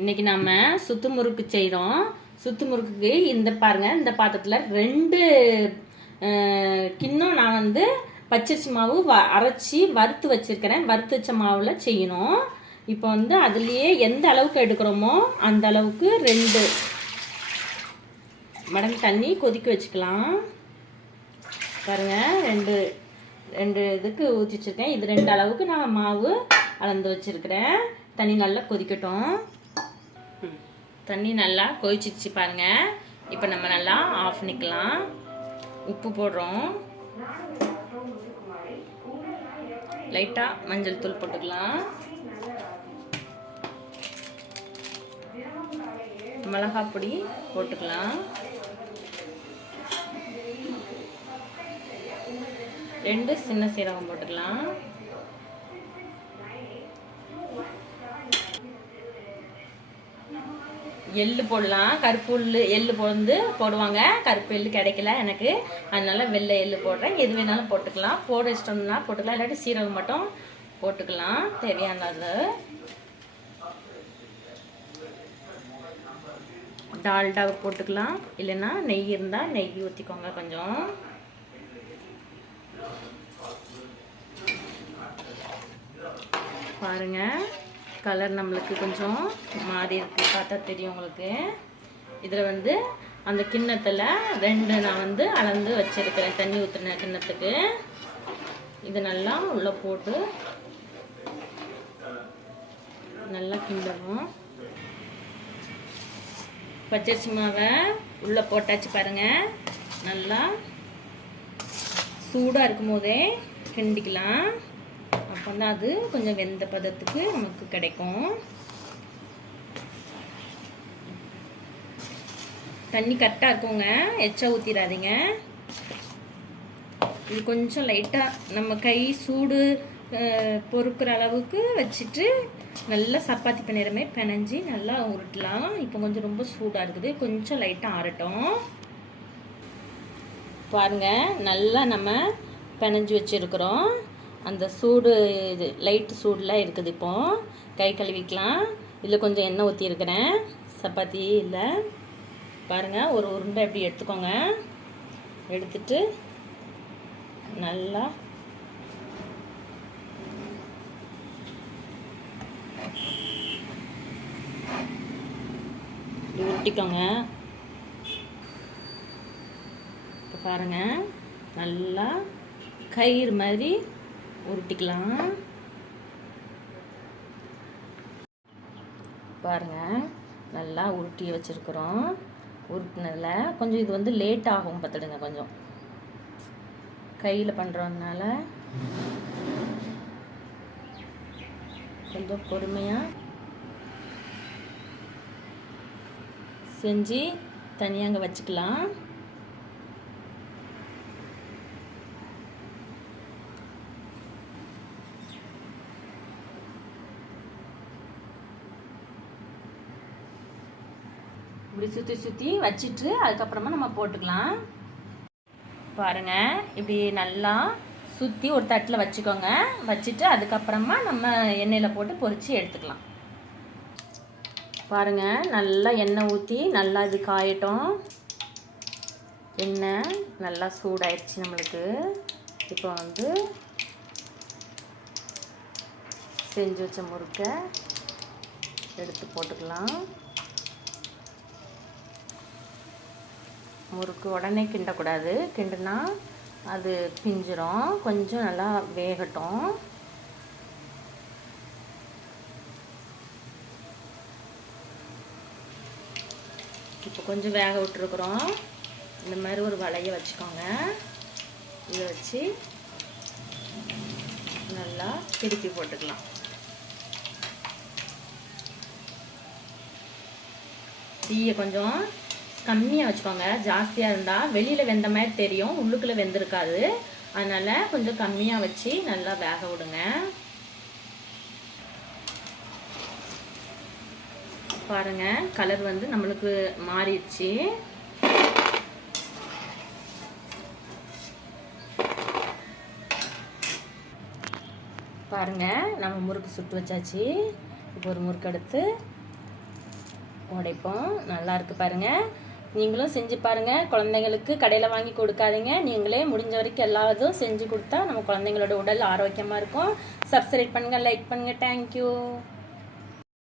இன்னைக்கு நம்ம சுத்து முறுக்கு செய்கிறோம். சுத்து முறுக்குக்கு இந்த பாருங்க, இந்த பாத்திரத்தில் 2 கிண்ணம் நான் பச்சரிசி மாவு அரைச்சி வறுத்து வச்சிருக்கிறேன். வறுத்து வச்ச மாவில் செய்யணும். இப்போ அதுலேயே எந்த அளவுக்கு எடுக்கிறோமோ அந்த அளவுக்கு 2 மடங்கு தண்ணி கொதிக்க வச்சுக்கலாம். பாருங்க, ரெண்டு இதுக்கு ஊற்றி வச்சுருக்கேன். இது 2 அளவுக்கு நான் மாவு அளந்து வச்சுருக்கிறேன். தண்ணி நல்லா கொதிக்கட்டும். தண்ணி நல்லா கொதிச்சிச்சு பாருங்க. இப்போ நம்ம நல்லா ஆஃப் பண்ணிக்கலாம். உப்பு போடுறோம். லைட்டாக மஞ்சள் தூள் போட்டுக்கலாம். மிளகாய் பொடி போட்டுக்கலாம். 2 சின்ன சீரகம் போட்டுக்கலாம். எள்ளு போடலாம். கருப்பு எள்ளு போடுவாங்க. கருப்பு எள்ளு கிடைக்கல எனக்கு, அதனால வெள்ளை எள்ளு போடுறேன். எது வேணாலும் போட்டுக்கலாம். போட இஷ்டம்னா போட்டுக்கலாம், இல்லாட்டி சீரகம் மட்டும் போட்டுக்கலாம் தேவையானது. டால்டா போட்டுக்கலாம், இல்லைன்னா நெய் இருந்தால் நெய் ஊற்றிக்கோங்க கொஞ்சம். பாருங்க, கலர் நம்மளுக்கு கொஞ்சம் மாறி இருக்கு, பார்த்தா தெரியும் உங்களுக்கு. இதில் அந்த கிண்ணத்தில் 2 நான் அளந்து வச்சிருக்கிறேன். தண்ணி ஊற்றின கிண்ணத்துக்கு இது நல்லா உள்ளே போட்டு நல்லா கிண்டணும். பச்சரிசி மாவை உள்ளே போட்டாச்சு பாருங்க. நல்லா சூடாக இருக்கும் போதே கிண்டிக்கலாம். அப்போ தான் அது கொஞ்சம் வெந்த பதத்துக்கு நமக்கு கிடைக்கும். தண்ணி கரெக்டாக இருக்குங்க, எச்சா ஊற்றிடாதீங்க. இது கொஞ்சம் லைட்டாக நம்ம கை சூடு பொறுக்கிற அளவுக்கு வச்சுட்டு நல்லா சப்பாத்தி பிணையிறமே பிணைஞ்சி நல்லா உருட்டலாம். இப்போ கொஞ்சம் ரொம்ப சூடாக இருக்குது, கொஞ்சம் லைட்டாக ஆறட்டும். பாருங்கள், நல்லா நம்ம பிணைஞ்சி வச்சுருக்குறோம். அந்த சூடு இது லைட்டு சூடில் இருக்குது. இப்போது கை கழுவிக்கலாம். இதில் கொஞ்சம் எண்ணெய் ஊற்றிருக்கிறேன் சப்பாத்தி. இல்லை பாருங்கள், ஒரு உருண்டை எப்படி எடுத்துக்கோங்க. எடுத்துட்டு நல்லா உருட்டிக்கோங்க. இப்போ பாருங்கள், நல்லா கயிறு மாதிரி உருட்டிக்கலாம். பாருங்கள், நல்லா உருட்டி வச்சுருக்குறோம். உருட்டினதில் கொஞ்சம் இது லேட் ஆகும் பார்த்துடுங்க. கொஞ்சம் கையில் பண்ணுறதுனால கொஞ்சம் பொறுமையாக செஞ்சு தனியாக அங்கே வச்சுக்கலாம். இப்படி சுற்றி வச்சுட்டு அதுக்கப்புறமா நம்ம போட்டுக்கலாம். பாருங்கள், இப்படி நல்லா சுற்றி ஒரு தட்டில் வச்சுக்கோங்க. வச்சுட்டு அதுக்கப்புறமா நம்ம எண்ணெயில் போட்டு பொரித்து எடுத்துக்கலாம். பாருங்கள், நல்லா எண்ணெய் ஊற்றி நல்லா இது காயட்டும். எண்ணெய் நல்லா சூடாயிடுச்சு நம்மளுக்கு. இப்போ செஞ்சு வச்ச முறுக்கை எடுத்து போட்டுக்கலாம். முறுக்கு உடனே கிண்டக்கூடாது, கிண்டுனா அது பிஞ்சிரும். கொஞ்சம் நல்லா வேகட்டும். இப்போ கொஞ்சம் வேக விட்டுருக்குறோம். இந்த மாதிரி ஒரு வலையை வச்சுக்கோங்க. இதை வச்சு நல்லா திருப்பி போட்டுக்கலாம். தீயை கொஞ்சம் கம்மியாக வச்சுக்கோங்க. ஜாஸ்தியாக இருந்தால் வெளியில் வெந்த மாதிரி தெரியும், உள்ளுக்குள்ளே வெந்திருக்காது. அதனால் கொஞ்சம் கம்மியாக வச்சு நல்லா வேக விடுங்க. பாருங்கள், கலர் நம்மளுக்கு மாறிடுச்சு. பாருங்கள், நம்ம முறுக்கு சுட்டு வச்சாச்சு. இப்போ ஒரு முறுக்கு எடுத்து உடைப்போம். நல்லா இருக்கு பாருங்கள். நீங்களும் செஞ்சு பாருங்கள். குழந்தைங்களுக்கு கடையில் வாங்கி கொடுக்காதீங்க. நீங்களே முடிஞ்ச வரைக்கும் எல்லா இதுவும் செஞ்சு கொடுத்தா நம்ம குழந்தைங்களோட உடல் ஆரோக்கியமாக இருக்கும். சப்ஸ்கிரைப் பண்ணுங்கள், லைக் பண்ணுங்கள். தேங்க்யூ.